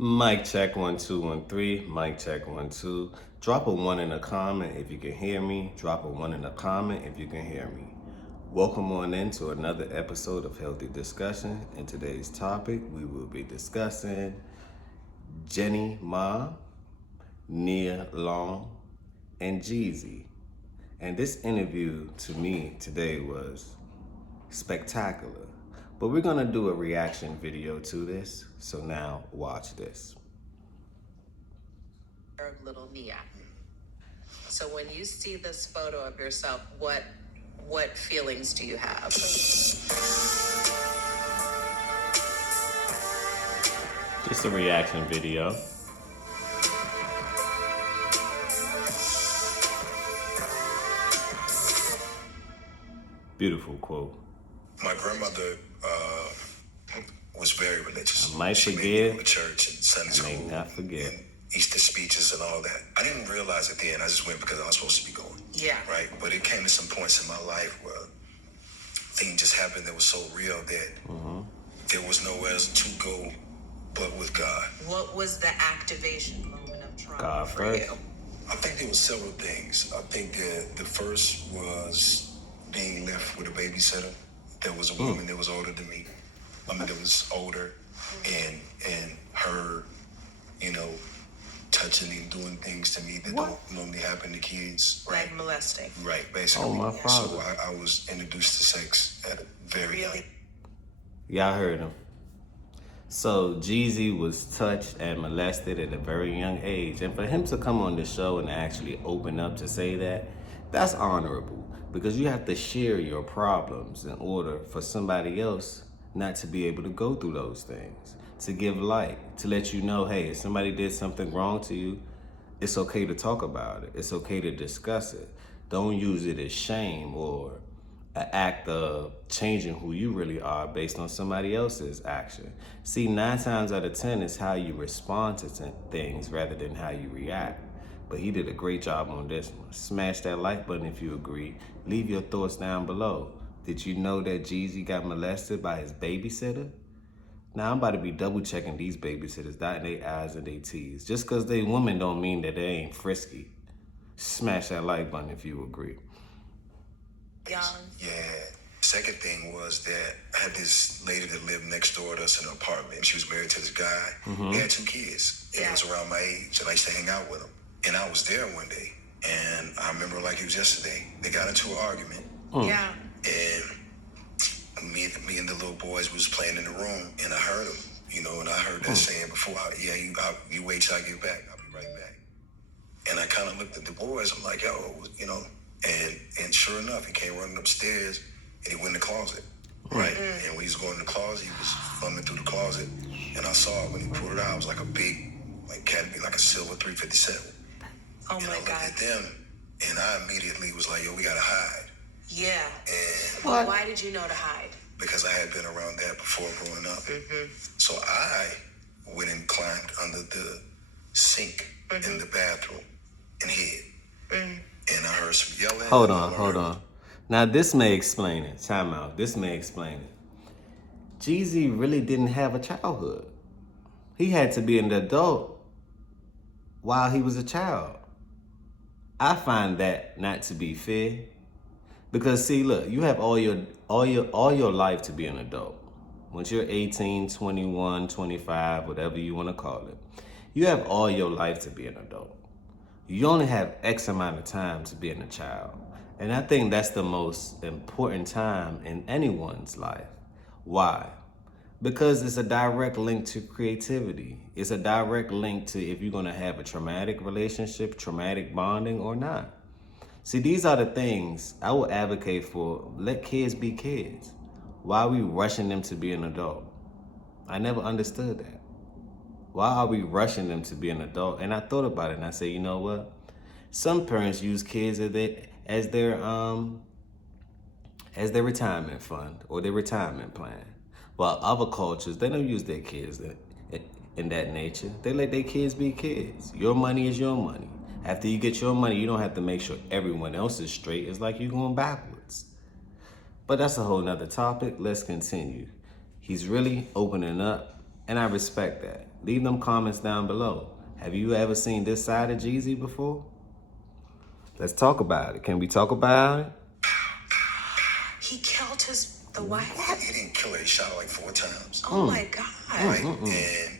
Mic check 1 2 1 3. Mic check 1 2. Drop a 1 in the comment if you can hear me. Drop a 1 in the comment if you can hear me. Welcome on into another episode of Healthy Discussion. In today's topic, we will be discussing Jenny Ma, Nia Long, and Jeezy. And this interview to me today was spectacular. But we're gonna do a reaction video to this, so now watch this. Little Nia. So when you see this photo of yourself, what feelings do you have? Just a reaction video. Beautiful quote. My grandmother was very religious. I might she forget. made me go to church and Sunday school. I may not forget. And Easter speeches and all that. I didn't realize it then. I just went because I was supposed to be going. Yeah. Right? But it came to some points in my life where things just happened that was so real that there was nowhere else to go but with God. What was the activation moment of trauma God for first. you? I think there was several things. I think that the first was being left with a babysitter. There was a woman that was older than me. That was older, and her, touching and doing things to me that don't normally happen to kids. Like molesting. Right, basically. Oh, my father. So I was introduced to sex at a very young. Y'all heard him. So Jeezy was touched and molested at a very young age. And for him to come on the show and actually open up to say that, that's honorable. Because you have to share your problems in order for somebody else not to be able to go through those things. To give light, to let you know, hey, if somebody did something wrong to you, it's okay to talk about it. It's okay to discuss it. Don't use it as shame or an act of changing who you really are based on somebody else's action. See, 9 times out of 10 is how you respond to things rather than how you react. But he did a great job on this one. Smash that like button if you agree. Leave your thoughts down below. Did you know that Jeezy got molested by his babysitter? Now I'm about to be double checking these babysitters, dotting their I's and their T's. Just because they women don't mean that they ain't frisky. Smash that like button if you agree. Young. Yeah. Second thing was that I had this lady that lived next door to us in an apartment. She was married to this guy. They had 2 kids. And it was around my age, and I used to hang out with him. And I was there one day, and I remember like it was yesterday. They got into an argument. Yeah. And me and the little boys was playing in the room, and I heard them, and I heard that saying before, you wait till I get back. I'll be right back. And I kind of looked at the boys. I'm like, and sure enough, he came running upstairs, and he went in the closet, right? And when he was going in the closet, he was fumbling through the closet, and I saw it when he pulled it out. It was like a big, had to be like a silver 357. Oh and my I looked God. at them, and I immediately was like, yo, we gotta hide. Yeah. And But why did you know to hide? because I had been around that before growing up. So I went and climbed under the sink in the bathroom and hid. And I heard some yelling. Hold on. Now this may explain it. Time out. This may explain it. Jeezy really didn't have a childhood. He had to be an adult while he was a child. I find that not to be fair. Because see, look, you have all your life to be an adult. Once you're 18, 21, 25, whatever you want to call it, you have all your life to be an adult. You only have X amount of time to being a child. And I think that's the most important time in anyone's life. Why? Because it's a direct link to creativity. It's a direct link to if you're gonna have a traumatic relationship, traumatic bonding or not. See, these are the things I will advocate for. Let kids be kids. Why are we rushing them to be an adult? I never understood that. Why are we rushing them to be an adult? And I thought about it and I said, you know what? Some parents use kids as their retirement fund or their retirement plan. While other cultures, they don't use their kids in that nature. They let their kids be kids. Your money is your money. After you get your money, you don't have to make sure everyone else is straight. It's like you're going backwards. But that's a whole nother topic. Let's continue. He's really opening up And I respect that. Leave them comments down below. Have you ever seen this side of Jeezy before? Let's talk about it. Can we talk about it? He killed the wife? What? He didn't kill her. He shot her like 4 times. Oh my God. Right? And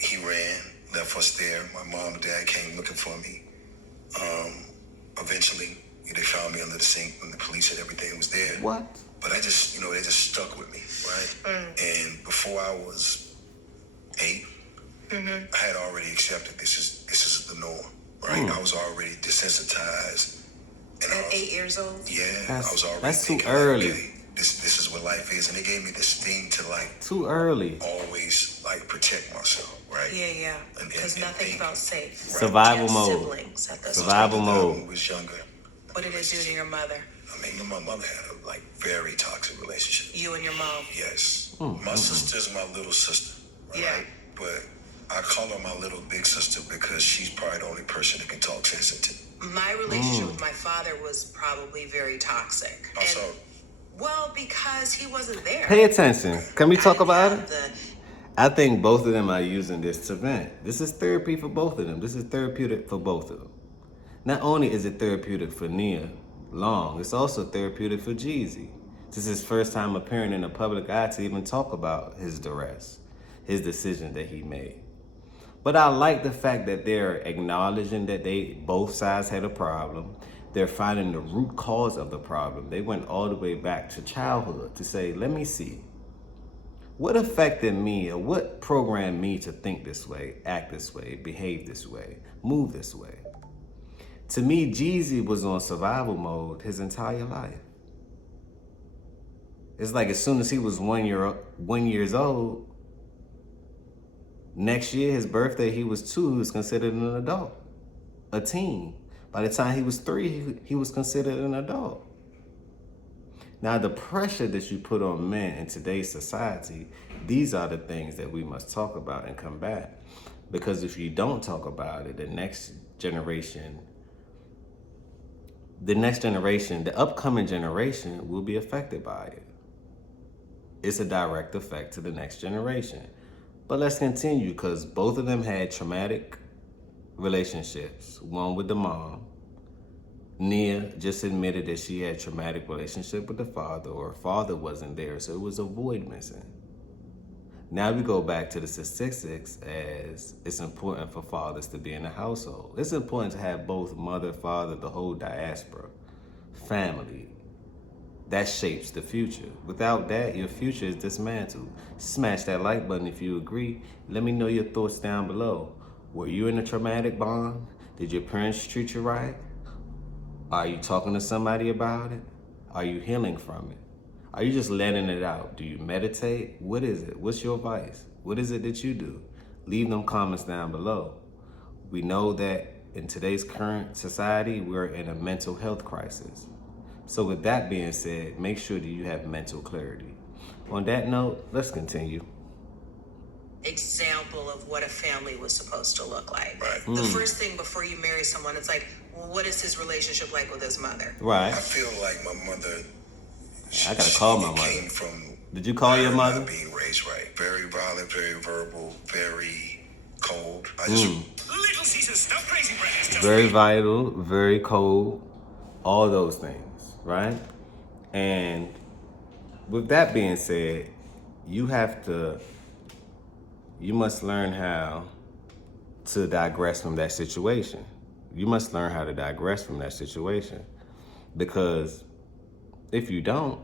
he ran, left us there. My mom and dad came looking for me. Eventually, they found me under the sink when the police and everything was there. What? But I just, they just stuck with me, right? And before I was 8, I had already accepted this is the norm, right? I was already desensitized. And At 8 years old? Yeah, I was already That's too thinking, early. Like, okay, this is what life is, and it gave me this thing to like Too early. always like protect myself, right? Yeah. Because nothing felt safe. Survival You have mode. siblings at this Survival time. mode. When I was younger. What did it do to your mother? I mean, my mother had a like very toxic relationship. You and your mom? Yes. My sister's my little sister, right? Yeah. But I call her my little big sister because she's probably the only person that can talk sense into. My relationship with my father was probably very toxic. How so? Well, because he wasn't there. Pay attention. Can we talk about it? The I think both of them are using this to vent. This is therapy for both of them. This is therapeutic for both of them. Not only is it therapeutic for Nia Long, it's also therapeutic for Jeezy. This is his first time appearing in the public eye to even talk about his duress, his decision that he made. But I like the fact that they're acknowledging that both sides had a problem. They're finding the root cause of the problem. They went all the way back to childhood to say, let me see. What affected me or what programmed me to think this way, act this way, behave this way, move this way? To me, Jeezy was on survival mode his entire life. It's like as soon as he was 1 years old, next year, his birthday, he was 2, he was considered an adult, a teen. By the time he was 3, he was considered an adult. Now, the pressure that you put on men in today's society, these are the things that we must talk about and combat. Because if you don't talk about it, the upcoming generation will be affected by it. It's a direct effect to the next generation. But let's continue, because both of them had traumatic relationships. One with the mom. Nia just admitted that she had a traumatic relationship with the father, or her father wasn't there, so it was a void missing. Now we go back to the statistics as it's important for fathers to be in the household. It's important to have both mother, father, the whole diaspora, family. That shapes the future. Without that, your future is dismantled. Smash that like button if you agree. Let me know your thoughts down below. Were you in a traumatic bond? Did your parents treat you right? Are you talking to somebody about it? Are you healing from it? Are you just letting it out? Do you meditate? What is it? What's your vice? What is it that you do? Leave them comments down below. We know that in today's current society, we're in a mental health crisis. So with that being said, make sure that you have mental clarity. On that note, let's continue. example of what a family was supposed to look like. Right. The first thing before you marry someone, it's like, well, what is his relationship like with his mother? Right. I feel like my mother. I gotta call my mother. Came from. Did you call your her mother? Not being raised right. Very violent, very verbal, very cold. I just. Little Caesar's stuffed crazy bread is just Very vital, very cold, all those things, right? And with that being said, you must learn how to digress from that situation. You must learn how to digress from that situation. Because if you don't,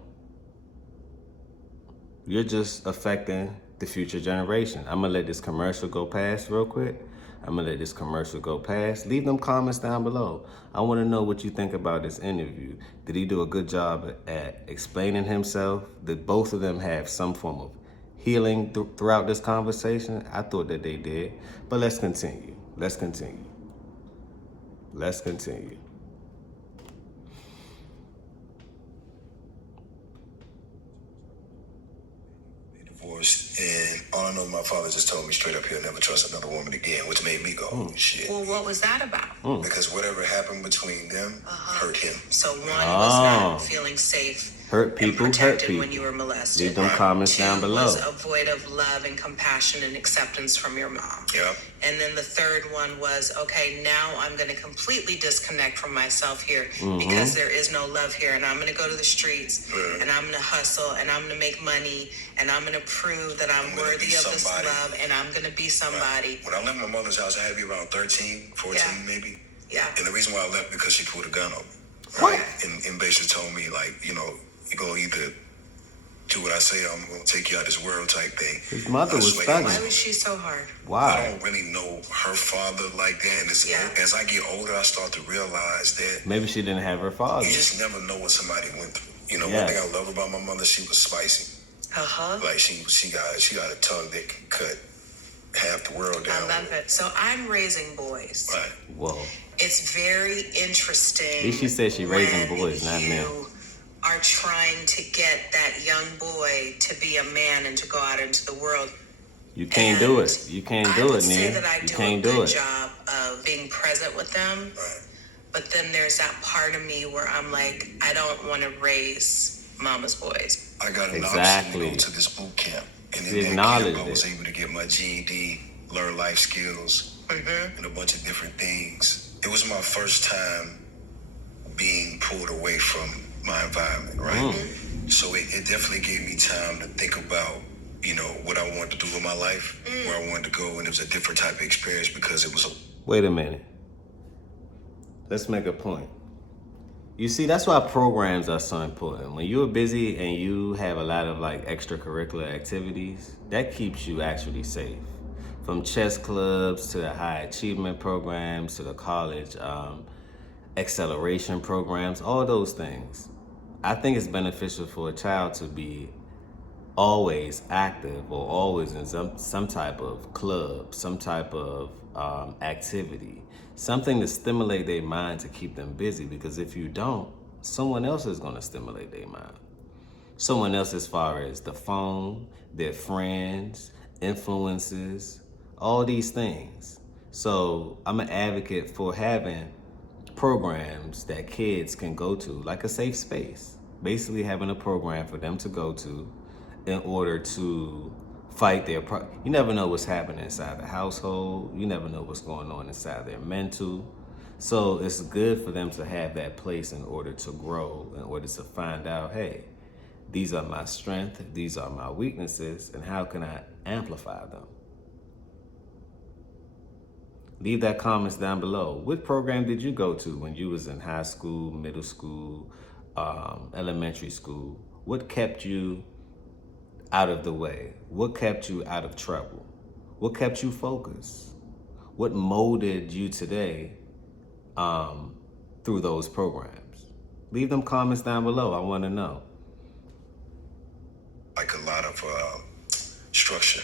you're just affecting the future generation. I'm gonna let this commercial go past real quick. Leave them comments down below. I wanna know what you think about this interview. Did he do a good job at explaining himself? Did both of them have some form of healing throughout this conversation? I thought that they did, but let's continue. Divorced, And all I know, my father just told me straight up, he'll never trust another woman again, which made me go, oh, shit. Well, what was that about? Because whatever happened between them hurt him. So one was not feeling safe. Hurt people, and hurt protected people. when you were molested. Leave them comments down below. Was a void of love and compassion and acceptance from your mom. Yep. And then the third one was, okay, now I'm going to completely disconnect from myself here because there is no love here. And I'm going to go to the streets and I'm going to hustle and I'm going to make money and I'm going to prove that I'm worthy of this love and I'm going to be somebody. When I left my mother's house, I had to be around 13, 14 maybe. Yeah. And the reason why I left because she pulled a gun on me. What? And basically told me, like, you know, you're going to either do what I say or I'm going to take you out of this world type thing. His mother was Why thugging. was she so hard? I Why? don't really know her father like that. And as I get older, I start to realize that Maybe she didn't have her father. you just never know what somebody went through. You know, Yes. one thing I love about my mother, she was spicy. Like she got a tongue that can cut half the world down. I love it. So I'm raising boys. Right. Whoa. It's very interesting. At least she said she raising when boys, not men. You are trying to get that young boy to be a man and to go out into the world. You can't do it. You can't do it, I would say that I You do can't a do good it. job of being present with them. Right. But then there's that part of me where I'm like, I don't want to raise mama's boys. I got an Exactly. option to go to this boot camp. And She in that acknowledged camp, I was it. able to get my GED, learn life skills, and a bunch of different things. It was my first time being pulled away from my environment, right? So it definitely gave me time to think about, you know, what I wanted to do with my life, where I wanted to go, and it was a different type of experience because it was a Wait a minute. Let's make a point. You see, that's why programs are so important. When you're busy and you have a lot of like extracurricular activities, that keeps you actually safe. From chess clubs to the high achievement programs to the college acceleration programs, all those things. I think it's beneficial for a child to be always active or always in some type of club, some type of activity, something to stimulate their mind to keep them busy. Because if you don't, someone else is going to stimulate their mind. Someone else as far as the phone, their friends, influences, all these things. So I'm an advocate for having programs that kids can go to, like a safe space. Basically having a program for them to go to in order to fight their you never know what's happening inside the household. You never know what's going on inside their mental. So it's good for them to have that place in order to grow, in order to find out, hey, these are my strengths, these are my weaknesses, and how can I amplify them? Leave that comments down below. What program did you go to when you was in high school, middle school, elementary school? What kept you out of the way? What kept you out of trouble? What kept you focused? What molded you today through those programs? Leave them comments down below. I want to know. like a lot of structure,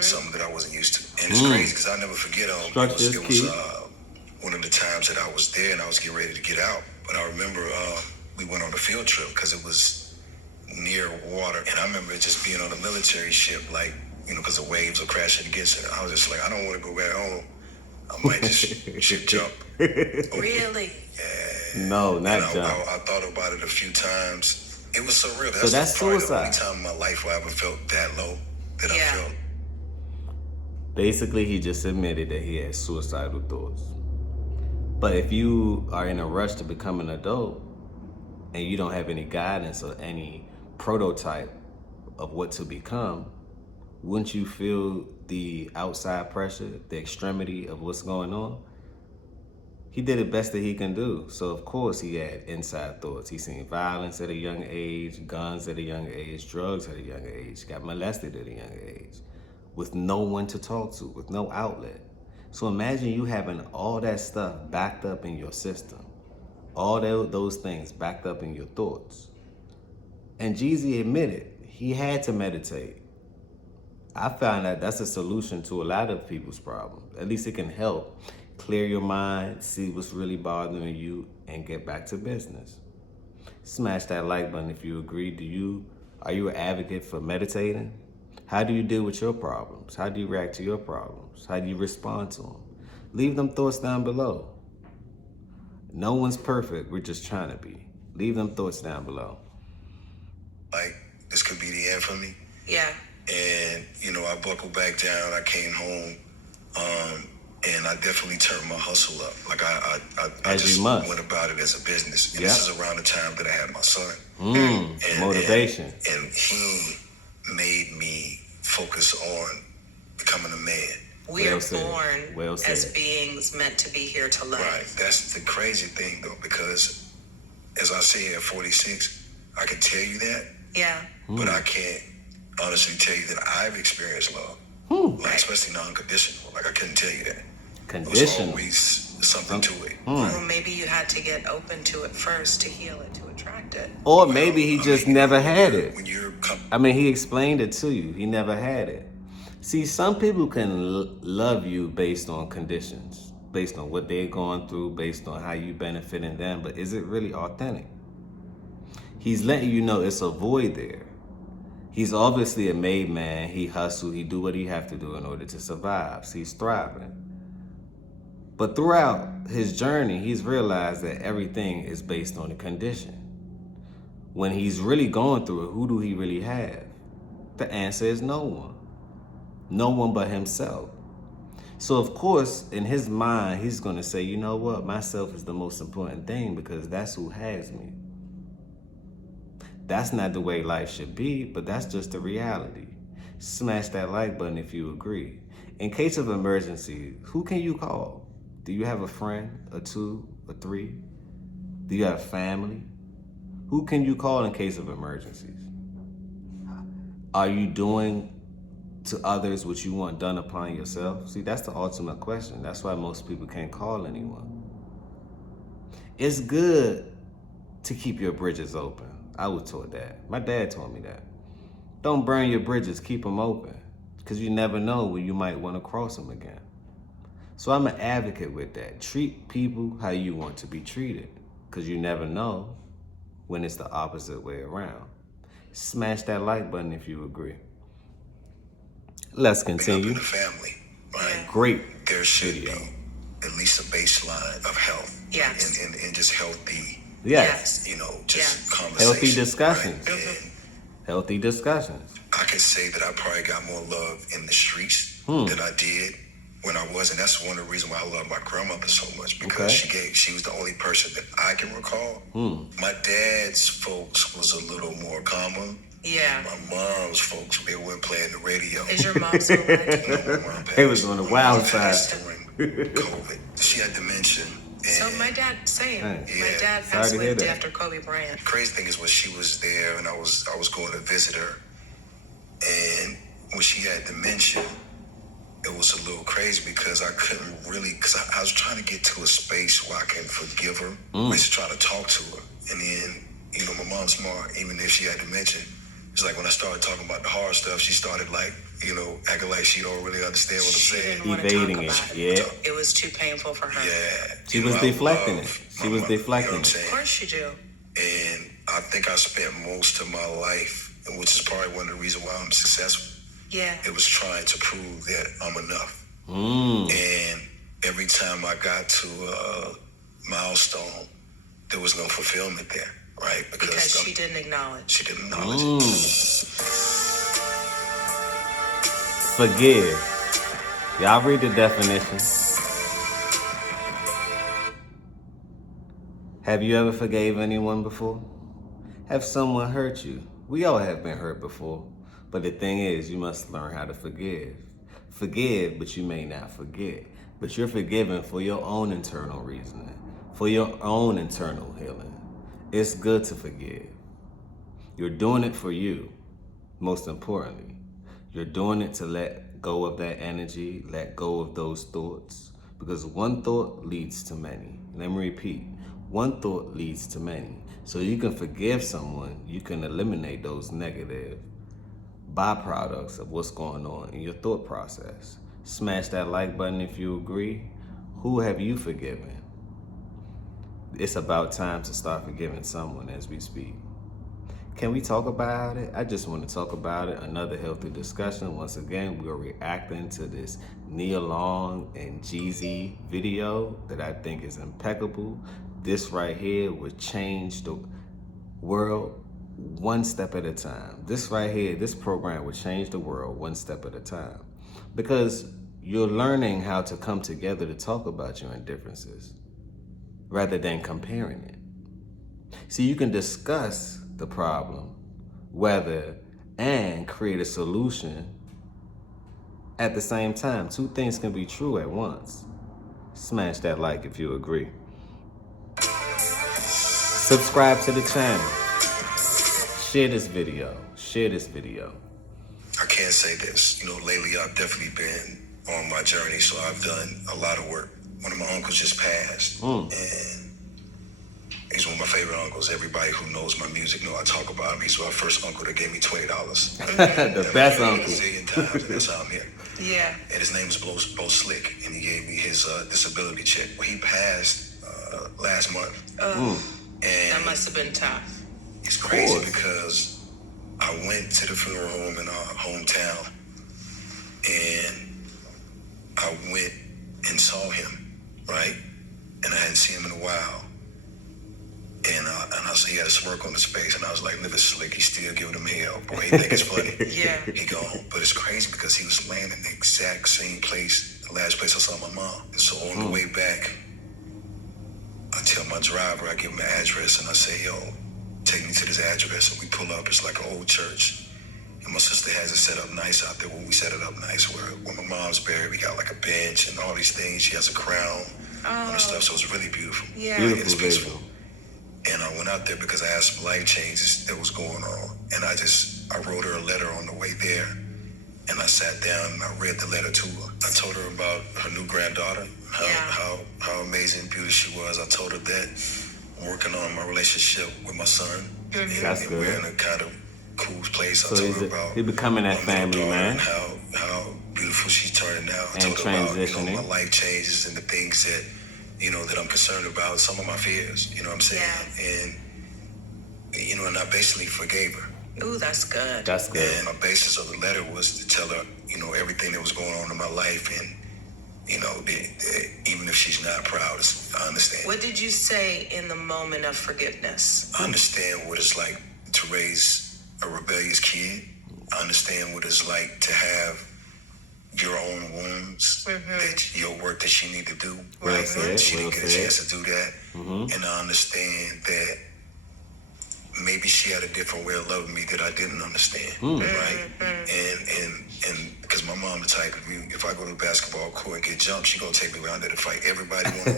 something that I wasn't used to. And it's crazy because I'll never forget Structure it is was key. one of the times that I was there and I was getting ready to get out. But I remember we went on a field trip because it was near water. And I remember just being on a military ship, like, you know, because the waves were crashing against it. I was just like, I don't want to go back home. I might just ship jump. Really? Yeah. No, not And jump. I thought about it a few times. It was surreal. So that's probably suicide. the only time in my life where I ever felt that low that I Yeah. felt. Basically, he just admitted that he had suicidal thoughts. But if you are in a rush to become an adult and you don't have any guidance or any prototype of what to become, wouldn't you feel the outside pressure, the extremity of what's going on? He did the best that he can do. So of course he had inside thoughts. He seen violence at a young age, guns at a young age, drugs at a young age, got molested at a young age, with no one to talk to, with no outlet. So imagine you having all that stuff backed up in your system, all those things backed up in your thoughts. And Jeezy admitted he had to meditate. I found that that's a solution to a lot of people's problems. At least it can help clear your mind, see what's really bothering you, and get back to business. Smash that like button if you agree. Are you an advocate for meditating? How do you deal with your problems? How do you react to your problems? How do you respond to them? Leave them thoughts down below. No one's perfect. We're just trying to be. Leave them thoughts down below. Like, this could be the end for me. Yeah. And, you know, I buckled back down. I came home. And I definitely turned my hustle up. Like, I As just you must. went about it as a business. And Yep. this is around the time that I had my son. Motivation. And he made me focus on becoming a man. We Well are said. born Well said. as beings meant to be here to love. Right. That's the crazy thing, though, because as I say at 46, I can tell you that, Yeah. but I can't honestly tell you that I've experienced love. Like, especially non-conditional. Like, I couldn't tell you that. There was Conditional. always something to it. Well, maybe you had to get open to it first to heal it, to attract it. Or maybe he just never had it. When you're I mean, he explained it to you. He never had it. See, some people can love you based on conditions, based on what they're going through, based on how you benefiting them. But is it really authentic? He's letting you know it's a void there. He's obviously a made man. He hustle. He do what he have to do in order to survive. So he's thriving. But throughout his journey, he's realized that everything is based on a condition. When he's really going through it, who do he really have? The answer is no one. No one but himself. So of course, in his mind, he's going to say, you know what? Myself is the most important thing because that's who has me. That's not the way life should be, but that's just the reality. Smash that like button if you agree. In case of emergency, who can you call? Do you have a friend, a two, a three? Do you have family? Who can you call in case of emergencies? Are you doing to others what you want done upon yourself? See, that's the ultimate question. That's why most people can't call anyone. It's good to keep your bridges open. I was taught that. My dad told me that. Don't burn your bridges, keep them open. Because you never know when you might want to cross them again. So I'm an advocate with that. Treat people how you want to be treated. Because you never know when it's the opposite way around. Smash that like button if you agree. Let's Up in continue. the family, right? Great There should video. be at least a baseline of health. Yes. And just healthy, Yes. you know, just Yes. conversation. Healthy discussions. Right? And Healthy discussions. I can say that I probably got more love in the streets than I did when I was, and that's one of the reasons why I love my grandmother so much, because Okay. she was the only person that I can recall. My dad's folks was a little more calmer. Yeah. My mom's folks, they weren't playing the radio. Is your mom still alive? No, my mom They was passed. on the My wild mom passed side. during COVID. She had dementia. So And my dad, same. Hey. My Yeah. dad Sorry passed to away hear the day that. after Kobe Bryant. crazy thing is when she was there and I was going to visit her, and when she had dementia, it was a little crazy because I couldn't really, because I was trying to get to a space where I can forgive her. I was trying to talk to her. And then, you know, my mom's smart, even if she had dementia. It's like when I started talking about the hard stuff, she started like, you know, acting like she don't really understand what I'm She saying. didn't want to Evading talk it. about it. Yeah. It was too painful for her. Yeah. She You was know, I deflecting love it. She my was mother, deflecting you know what I'm it. saying? Of course you do. And I think I spent most of my life, and which is probably one of the reasons why I'm successful. Yeah. It was trying to prove that I'm enough. Mm. And every time I got to a milestone, there was no fulfillment there, right? Because she didn't acknowledge. she didn't acknowledge it. Forgive. Y'all read the definition. Have you ever forgave anyone before? Have someone hurt you? We all have been hurt before. But the thing is, you must learn how to forgive. Forgive, but you may not forget. But you're forgiven for your own internal reasoning, for your own internal healing. It's good to forgive. You're doing it for you, most importantly. You're doing it to let go of that energy, let go of those thoughts. Because one thought leads to many. Let me repeat. One thought leads to many. So you can forgive someone, you can eliminate those negative byproducts of what's going on in your thought process. Smash that like button if you agree. Who have you forgiven? It's about time to start forgiving someone as we speak. Can we talk about it? I just want to talk about it. Another healthy discussion. Once again, we're reacting to this Nia Long and Jeezy video that I think is impeccable. This right here would change the world one step at a time. This right here, this program would change the world one step at a time. Because you're learning how to come together to talk about your indifferences rather than comparing it. See, you can discuss the problem, whether, and create a solution at the same time. Two things can be true at once. Smash that like if you agree. Subscribe to the channel. Share this video. Share this video. I can't say this. Lately I've definitely been on my journey, so I've done a lot of work. One of my uncles just passed, and he's one of my favorite uncles. Everybody who knows my music know I talk about him. He's my first uncle that gave me $20. The best uncle. A zillion times, and that's how I'm here. Yeah. And his name is Bo Slick, and he gave me his disability check. Well, he passed last month. And That must have been tough. it's crazy because I went to the funeral home in our hometown, and I went and saw him, right? And I hadn't seen him in a while. And I saw he had a smirk on his face, and I was like, "Live it Slick, he's still giving him hell. Boy, he think it's funny." Yeah. He gone. But it's crazy because he was laying in the exact same place, the last place I saw my mom. And so on the way back, I tell my driver, I give him an address, and I say, "Yo, take me to this address." And we pull up, it's like an old church. And my sister has it set up nice out there. When we set it up nice, where my mom's buried, we got like a bench and all these things. She has a crown on her stuff, so it's really beautiful. Yeah. Beautiful It's peaceful. visual. And I went out there because I had some life changes that was going on. And I wrote her a letter on the way there. And I sat down and I read the letter to her. I told her about her new granddaughter, how amazing and beautiful she was. I told her that I'm working on my relationship with my son. That's and good. we're in a kind of cool place. So I told her about he's becoming that my middle family daughter man. and how beautiful she's turning out. I And told her about transitioning. my life changes and the things that that I'm concerned about, some of my fears, you know what I'm saying? And and I basically forgave her. Ooh, that's good. That's good. And the basis of the letter was to tell her, everything that was going on in my life, and even if she's not proud, I understand. What did you say in the moment of forgiveness? I understand what it's like to raise a rebellious kid. I understand what it's like to have your own wounds, that your work that she need to do. Well said, She well didn't get a said. chance to do that. And I understand that maybe she had a different way of loving me that I didn't understand, right? And because my mom the type, if I go to the basketball court and get jumped, she gonna take me around there to fight everybody. Me too.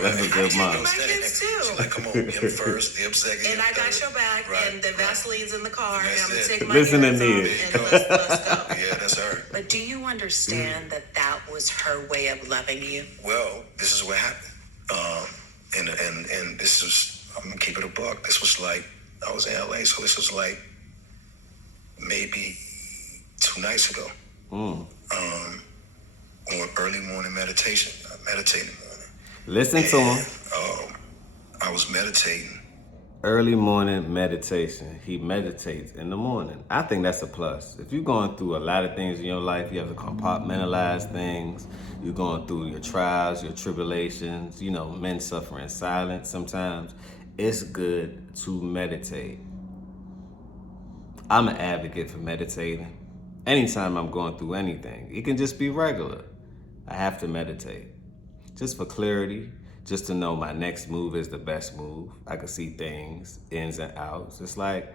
That's a good mom. My kids too. She's like, "Come on, him first, him second, And him I got third." your back, Right, and the right. Vaseline's in the car, and That's I'm gonna it. take my Listen to earrings Nia. off, and let's go. Yeah, that's her. But do you understand that was her way of loving you? Well, this is what happened. And this was, I'm gonna keep it a buck. This was like, I was in LA, so this was like maybe 2 nights ago. On early morning meditation. I meditate in the morning. Listen to him. I was meditating. Early morning meditation. He meditates in the morning. I think that's a plus. If you're going through a lot of things in your life, you have to compartmentalize things. You're going through your trials, your tribulations, men suffer in silence sometimes. It's good to meditate. I'm an advocate for meditating. Anytime I'm going through anything, it can just be regular. I have to meditate. Just for clarity, just to know my next move is the best move. I can see things, ins and outs. It's like,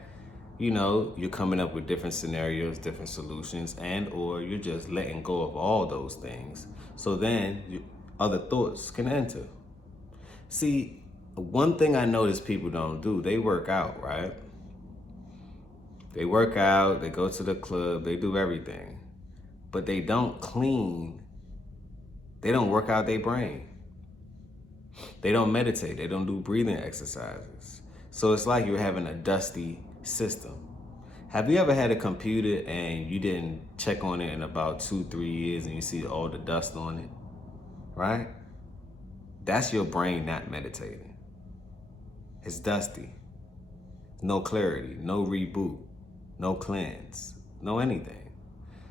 you're coming up with different scenarios, different solutions, and or you're just letting go of all those things. So then other thoughts can enter. See, one thing I notice people don't do, they work out, right? They work out, they go to the club, they do everything. But they don't they don't work out their brain. They don't meditate, they don't do breathing exercises. So it's like you're having a dusty system. Have you ever had a computer and you didn't check on it in about 2-3 years and you see all the dust on it, right? That's your brain not meditating. It's dusty. no clarity, no reboot, no cleanse, no anything.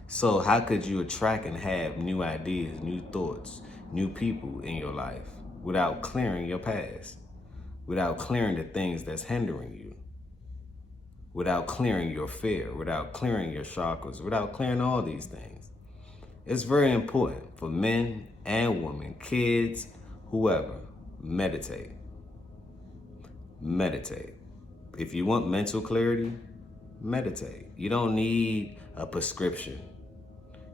So how could you attract and have new ideas, new thoughts, new people in your life without clearing your past, without clearing the things that's hindering you, without clearing your fear, without clearing your chakras, without clearing all these things? It's very important for men and women, kids, whoever, meditate. Meditate. If you want mental clarity, meditate. You don't need a prescription.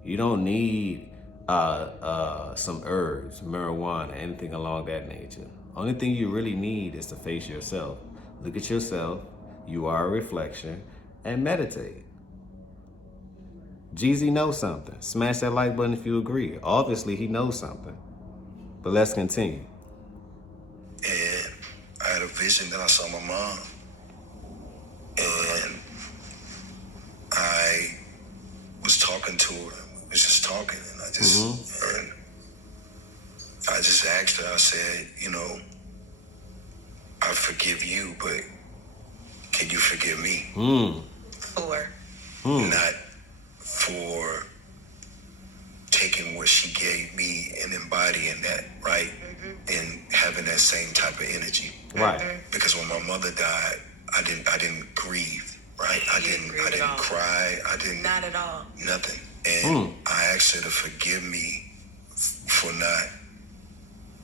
You don't need some herbs, marijuana, anything along that nature. Only thing you really need is to face yourself. Look at yourself. You are a reflection, and meditate. Jeezy knows something. Smash that like button if you agree. Obviously, he knows something. But let's continue. And I had a vision that I saw my mom. And I was talking to her. We was just talking. And I just asked her, I said, you know, I forgive you, but can you forgive me? For Not for taking what she gave me and embodying that, right? And having that same type of energy. Right. Because when my mother died, I didn't grieve, right? I didn't cry. I didn't. Not at all. Nothing. And I asked her to forgive me for not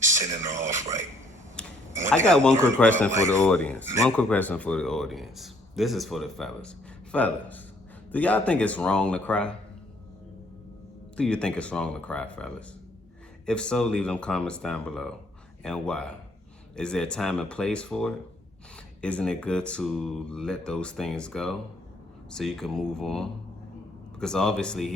sending her off right. I got one quick question for the audience. One quick question for the audience. This is for the fellas. Fellas, do y'all think it's wrong to cry? Do you think it's wrong to cry, fellas? If so, leave them comments down below. And why? Is there a time and place for it? Isn't it good to let those things go so you can move on? Because obviously